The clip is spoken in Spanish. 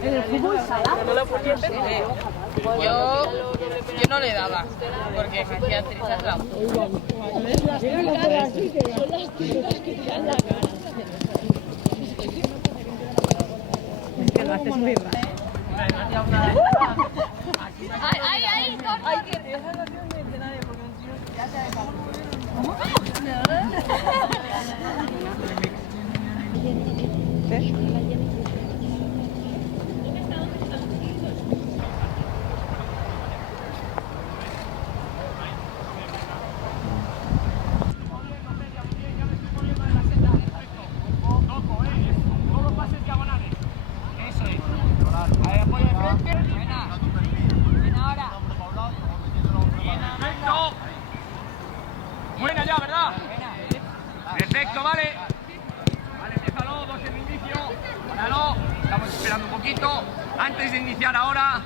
En el fútbol sala. Yo no le daba, porque me hacía trizas la Son las típicas que tiran la cara. Es que lo haces muy raro. ¡Ahí! Buena ya, ¿verdad? Perfecto, vale. Vale, déjalo, dos en el inicio. Páralo. Estamos esperando un poquito. Antes de iniciar ahora,